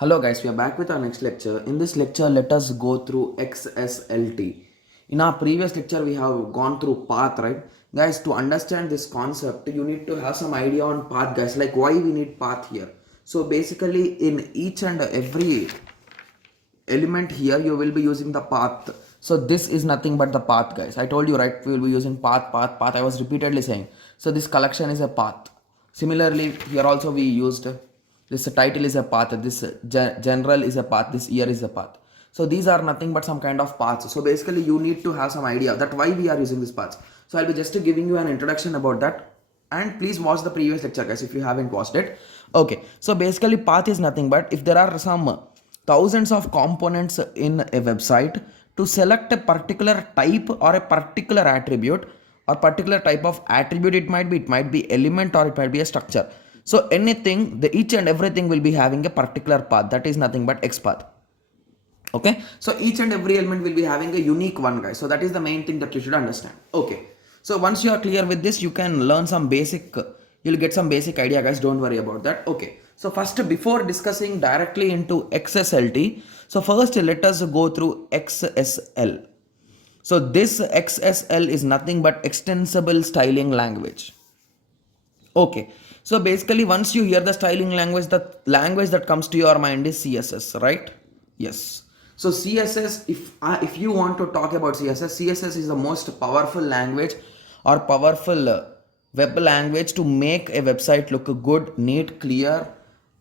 Hello guys, we are back with our next lecture. In this lecture, let us go through XSLT. In our previous lecture, we have gone through path, right? Guys, to understand this concept, you need to have some idea on path, guys, like why we need path here. So basically, in each and every element here, you will be using the path. So this is nothing but the path, guys. I told you, right? We will be using path, path, path. I was repeatedly saying. So this collection is a path. Similarly, here also we used this title is a path, this general is a path, this year is a path. So these are nothing but some kind of paths. So basically you need to have some idea that why we are using these paths. So I'll be just giving you an introduction about that, and please watch the previous lecture, guys, if you haven't watched it. Okay, so basically path is nothing but if there are some thousands of components in a website, to select a particular type or a particular attribute or particular type of attribute, it might be element or it might be a structure. So anything, the each and everything will be having a particular path, that is nothing but X path. Okay, so each and every element will be having a unique one, guys. So that is the main thing that you should understand. Okay, so once you are clear with this, you can learn some basic, you'll get some basic idea, guys. Don't worry about that. Okay, so first, before discussing directly into XSLT, so first let us go through XSL. So this XSL is nothing but extensible styling language. Okay, so basically once you hear the styling language, the language that comes to your mind is CSS, right? Yes. So CSS, if you want to talk about CSS is the most powerful language or powerful web language to make a website look good, neat, clear,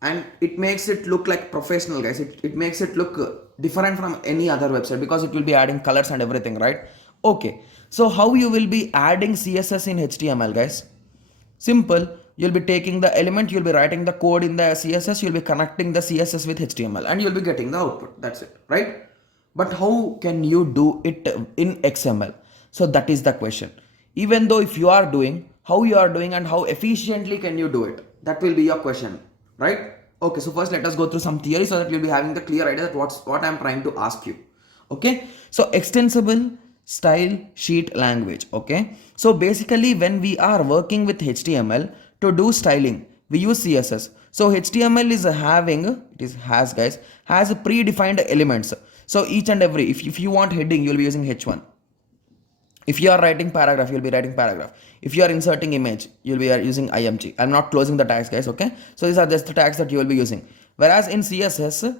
and it makes it look like professional, guys. It makes it look different from any other website because it will be adding colors and everything, right? Okay, so how you will be adding CSS in HTML, guys? Simple. You'll be taking the element, you'll be writing the code in the CSS, you'll be connecting the CSS with HTML, and you'll be getting the output. That's it, right? But how can you do it in XML? So that is the question. Even though if you are doing, how you are doing and how efficiently can you do it? That will be your question, right? Okay, so first let us go through some theory so that you'll be having the clear idea that what I'm trying to ask you. Okay, so extensible style sheet language. Okay, so basically when we are working with HTML to do styling, we use CSS. So HTML is having, has, guys, has predefined elements. So each and every, if you want heading, you'll be using H1. If you are writing paragraph, you'll be writing paragraph. If you are inserting image, you'll be using img. I'm not closing the tags, guys. Okay, so these are just the tags that you will be using. Whereas in CSS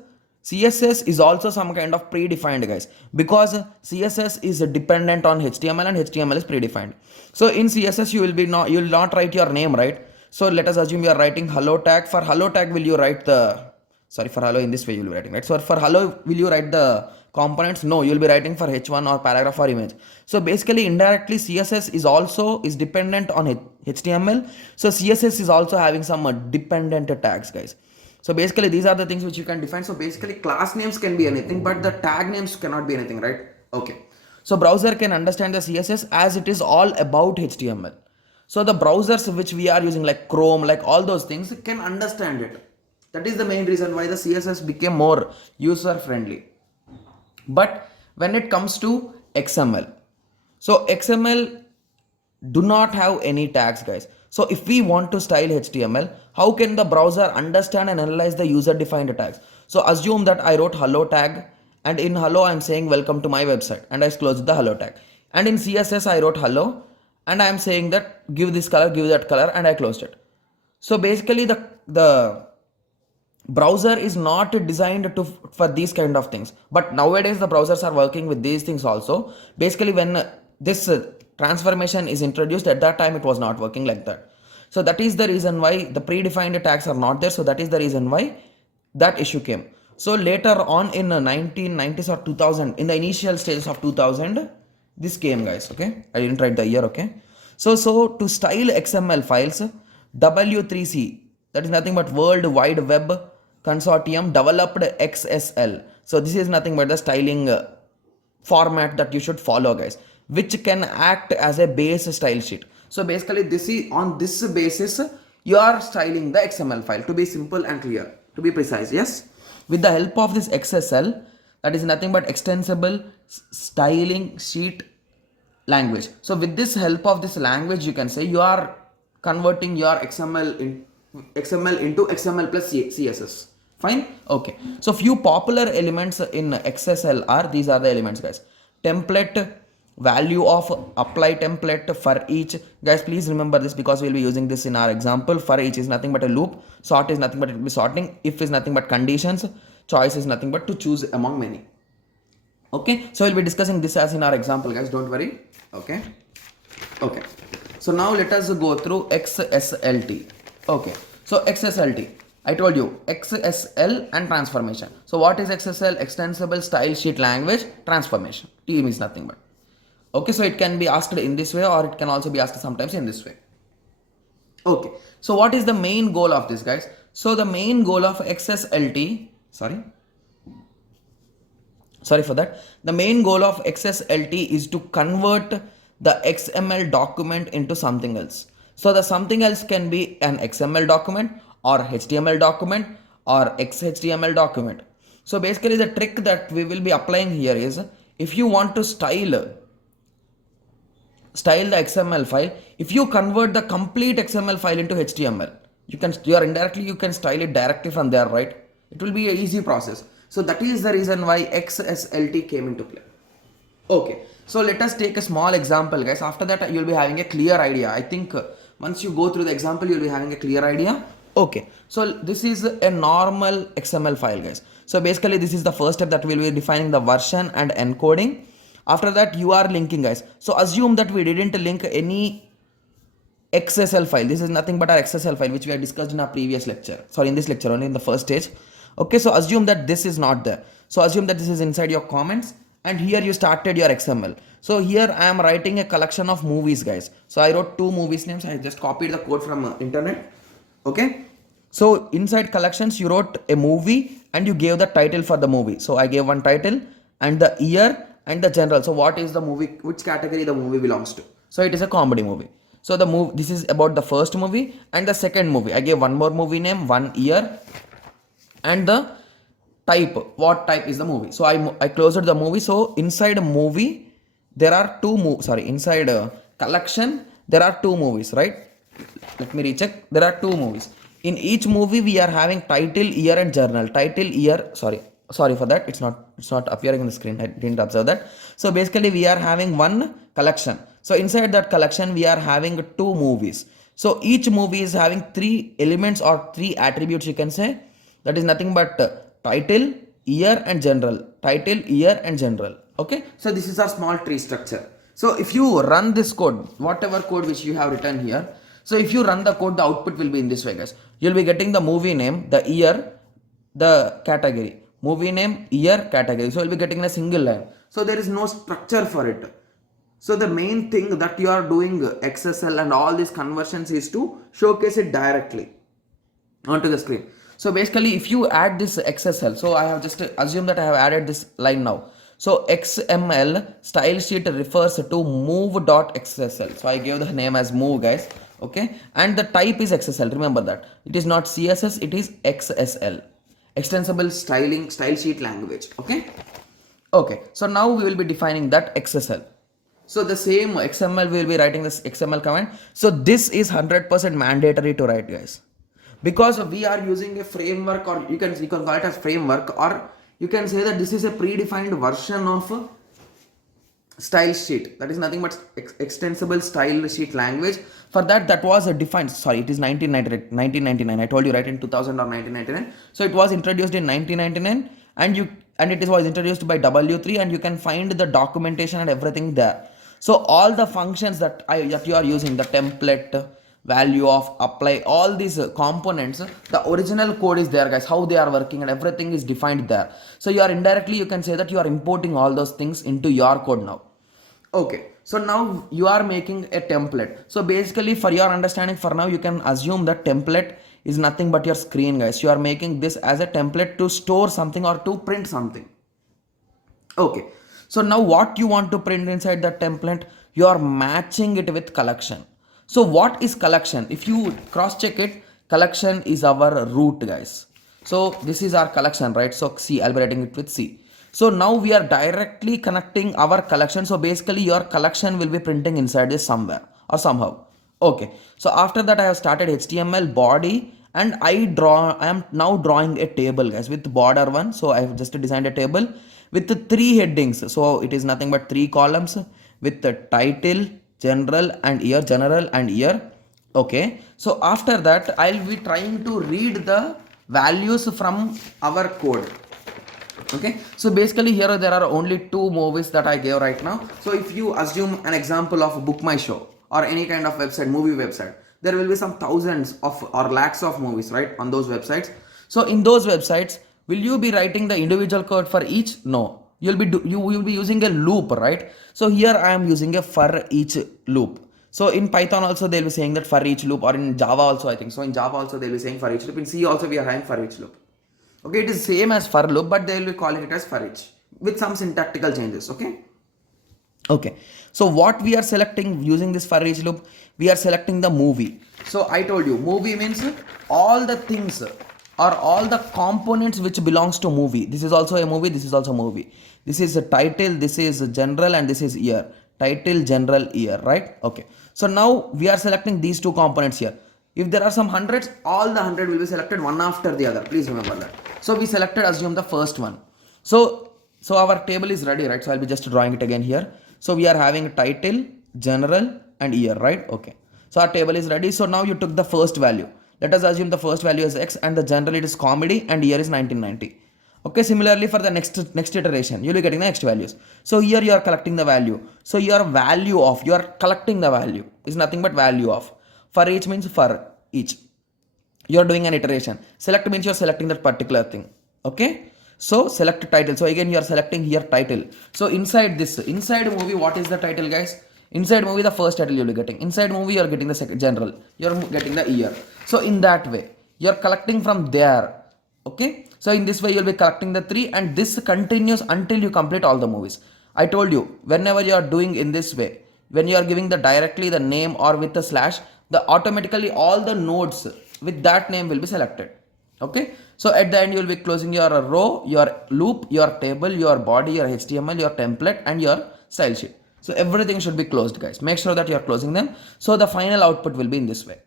is also some kind of predefined, guys, because CSS is dependent on HTML and HTML is predefined. So in CSS you will not write your name, right? So let us assume you are writing hello tag. For hello tag, will you write the, sorry, for hello in this way you will be writing, right? So for hello, will you write the components? No, you will be writing for h1 or paragraph or image. So basically indirectly CSS is dependent on HTML. So CSS is also having some dependent tags, guys. So basically these are the things which you can define. So basically class names can be anything, but the tag names cannot be anything, right? Okay, so browser can understand the CSS as it is all about HTML. So the browsers which we are using like Chrome, like all those things, can understand it. That is the main reason why the CSS became more user friendly. But when it comes to XML, so XML do not have any tags, guys. So if we want to style HTML, how can the browser understand and analyze the user defined tags? So assume that I wrote hello tag, and in hello I'm saying welcome to my website, and I closed the hello tag. And in CSS I wrote hello, and I am saying that give this color, give that color, and I closed it. So basically the browser is not designed to for these kind of things, but nowadays the browsers are working with these things also. Basically when this transformation is introduced, at that time it was not working like that. So that is the reason why the predefined tags are not there. So that is the reason why that issue came. So later on in 1990s or 2000, in the initial stages of 2000, this came, guys. Okay, I didn't write the year. Okay, so to style XML files, W3C, that is nothing but World Wide Web Consortium developed XSL. So this is nothing but the styling format that you should follow, guys, which can act as a base style sheet. So basically this is on this basis you are styling the XML file, to be simple and clear, to be precise. Yes, with the help of this XSL, that is nothing but extensible styling sheet language. So with this help of this language, you can say you are converting your XML into XML plus CSS. Fine. Okay, so few popular elements in XSL are, these are the elements, guys. Template, value of apply template for each. Guys, please remember this because we'll be using this in our example. For each is nothing but a loop, sort is nothing but it will be sorting, if is nothing but conditions, choice is nothing but to choose among many. Okay, so we'll be discussing this as in our example, guys, don't worry. Okay. Okay, so now let us go through XSLT. Okay, so XSLT, I told you XSL and transformation. So what is XSL? Extensible style sheet language transformation. T means nothing but. Okay, so it can be asked in this way or it can also be asked sometimes in this way. Okay, so what is the main goal of this, guys? So the main goal of XSLT, sorry for that, the main goal of XSLT is to convert the XML document into something else. So the something else can be an XML document or HTML document or XHTML document. So basically the trick that we will be applying here is, if you want to style the XML file, if you convert the complete XML file into HTML, you can style it directly from there, right? It will be an easy process. So that is the reason why XSLT came into play. Okay, so let us take a small example, guys. After that you'll be having a clear idea. I think once you go through the example you'll be having a clear idea. Okay, so this is a normal XML file, guys. So basically this is the first step that we'll be defining the version and encoding. After that you are linking, guys. So assume that we didn't link any XSL file. This is nothing but our XSL file which we had discussed in our previous lecture. Sorry, in this lecture only, in the first stage. Okay, so assume that this is not there. So assume that this is inside your comments and here you started your XML. So here I am writing a collection of movies, guys. So I wrote 2 movies names. I just copied the code from internet. Okay, so inside collections you wrote a movie and you gave the title for the movie. So I gave one title and the year and the general. So what is the movie, which category the movie belongs to? So it is a comedy movie. So the movie, this is about the first movie and the second movie. I gave one more movie name, one year, and the type, what type is the movie. So I closed the movie. So inside a movie there are inside a collection there are 2 movies, right? Let me recheck. There are 2 movies. In each movie we are having title, year and journal. Title, year, sorry for that, it's not appearing on the screen, I didn't observe that. So basically we are having one collection. So inside that collection we are having 2 movies. So each movie is having 3 elements or 3 attributes, you can say. That is nothing but title, year and general. Title, year and general. Okay, so this is our small tree structure. So if you run this code, whatever code which you have written here, so if you run the code, the output will be in this way, guys. You'll be getting the movie name, the year, the category. Movie name, year, category. So you'll be getting a single line. So there is no structure for it. So the main thing that you are doing XSL and all these conversions is to showcase it directly onto the screen. So basically if you add this XSL, so I have just assumed that I have added this line now. So XML style sheet refers to move.xsl. So I gave the name as move, guys. Okay, and the type is XSL. Remember that it is not CSS, it is XSL, extensible style sheet language. Okay, so now we will be defining that XSL. So the same XML we will be writing this XML command. So this is 100% mandatory to write, guys, because we are using a framework, or you can call it as framework, or you can say that this is a predefined version of style sheet. That is nothing but extensible style sheet language. For that was defined, sorry, it is 1999. I told you, right, in 2000 or 1999. So it was introduced in 1999 and it was introduced by W3, and you can find the documentation and everything there. So all the functions that you are using, the template, value of, apply, all these components, the original code is there, guys. How they are working and everything is defined there. So you are indirectly, you can say that you are importing all those things into your code now. Okay, so now you are making a template. So basically for your understanding, for now you can assume that template is nothing but your screen, guys. You are making this as a template to store something or to print something. Okay, so now what you want to print inside that template, you are matching it with collection. So what is collection? If you cross check it, collection is our root, guys. So this is our collection, right? So C, I'll be writing it with C. So now we are directly connecting our collection. So basically your collection will be printing inside this somewhere or somehow. Okay, so after that I have started HTML body and I am now drawing a table, guys, with border one. So I have just designed a table with the 3 headings. So it is nothing but 3 columns with the title, general and year. Okay, so after that I'll be trying to read the values from our code. Okay, so basically here there are only 2 movies that I gave right now. So if you assume an example of Book My Show or any kind of website, movie website, there will be some thousands of or lakhs of movies, right, on those websites. So in those websites, will you be writing the individual code for each? No, you will be using a loop, right? So here I am using a for each loop. So in Python also they'll be saying that for each loop, or in Java also I think so. In Java also they'll be saying for each loop. In C also we are having for each loop. Okay, it is same as for loop, but they will be calling it as for each with some syntactical changes. Okay, so what we are selecting using this for each loop, we are selecting the movie. So I told you movie means all the things or all the components which belongs to movie. This is also a movie, this is also a movie. This is a title, this is a general, and this is year. Title, general, year, right? Okay, so now we are selecting these 2 components here. If there are some hundreds, all the 100 will be selected one after the other. Please remember that. So we selected, assume the first one. So our table is ready, right? So I'll be just drawing it again here. So we are having title, general, and year, right? Okay. So our table is ready. So now you took the first value. Let us assume the first value is X, and the general it is comedy, and year is 1990. Okay, similarly for the next iteration, you'll be getting the next values. So here you are collecting the value. So your value of, you are collecting the value is nothing but value of. For each means for each. You are doing an iteration. Select means you are selecting that particular thing. Okay. So select title. So again you are selecting here title. So inside movie, what is the title, guys? Inside movie, the first title you will be getting. Inside movie, you are getting the second general. You are getting the year. So in that way, you are collecting from there. Okay. So in this way, you will be collecting the 3, and this continues until you complete all the movies. I told you, whenever you are doing in this way, when you are giving the directly the name or with the slash, the automatically all the nodes with that name will be selected. Okay, so at the end you will be closing your row, your loop, your table, your body, your HTML, your template, and your style sheet. So everything should be closed, guys. Make sure that you are closing them, so the final output will be in this way.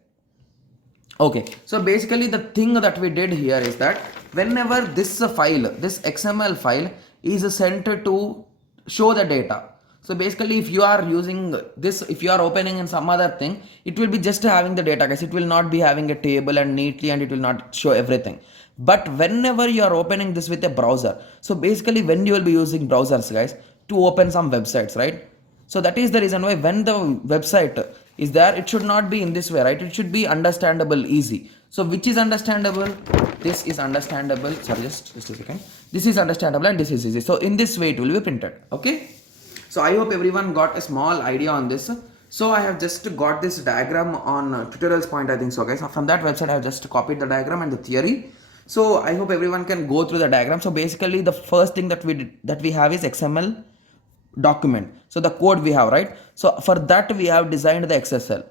Okay, so basically the thing that we did here is that whenever this file, this XML file is sent to show the data. So basically if you are using this, if you are opening in some other thing, it will be just having the data, guys. It will not be having a table and neatly, and it will not show everything. But whenever you are opening this with a browser, so basically when you will be using browsers, guys, to open some websites, right? So that is the reason why when the website is there, it should not be in this way, right? It should be understandable, easy. So which is understandable? This is understandable. Sorry, just a second. This is understandable and this is easy. So in this way it will be printed. Okay. So I hope everyone got a small idea on this. So I have just got this diagram on Tutorials Point, I think so, guys. From that website I have just copied the diagram and the theory. So I hope everyone can go through the diagram. So basically the first thing that we have is XML document. So the code we have, right? So for that we have designed the XSL.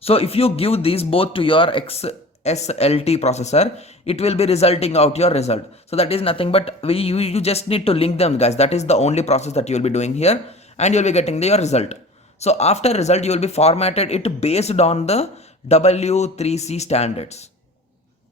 So if you give these both to your XSLT processor, it will be resulting out your result. So that is nothing but you just need to link them, guys. That is the only process that you will be doing here, and you will be getting your result. So after result, you will be formatted it based on the W3C standards.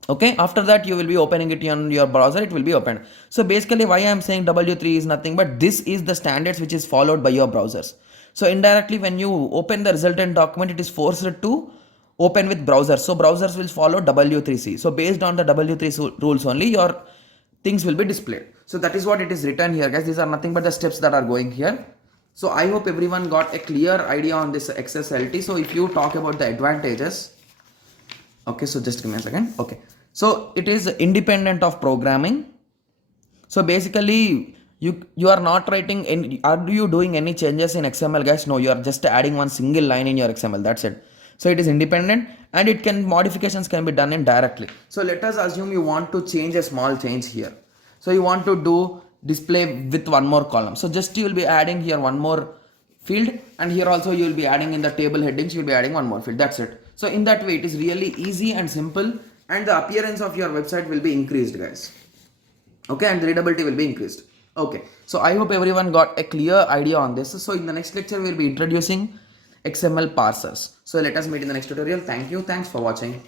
Okay, after that you will be opening it on your browser, it will be opened. So basically why I am saying W3 is nothing but this is the standards which is followed by your browsers. So indirectly when you open the resultant document, it is forced to open with browsers. So browsers will follow W3C. So based on the W3 rules only, your things will be displayed. So that is what it is written here, guys. These are nothing but the steps that are going here. So I hope everyone got a clear idea on this XSLT. So if you talk about the advantages, okay, so just give me a second. Okay, so it is independent of programming. So basically you are not writing any, are you doing any changes in XML, guys? No, you are just adding one single line in your XML, that's it. So it is independent, and it can, modifications can be done in directly. So let us assume you want to change a small change here. So you want to do display with one more column. So just you will be adding here one more field, and here also you will be adding in the table headings, you will be adding one more field. That's it. So in that way it is really easy and simple, and the appearance of your website will be increased, guys. Okay, and the readability will be increased. Okay, so I hope everyone got a clear idea on this. So in the next lecture we will be introducing XML parsers. So let us meet in the next tutorial. Thank you. Thanks for watching.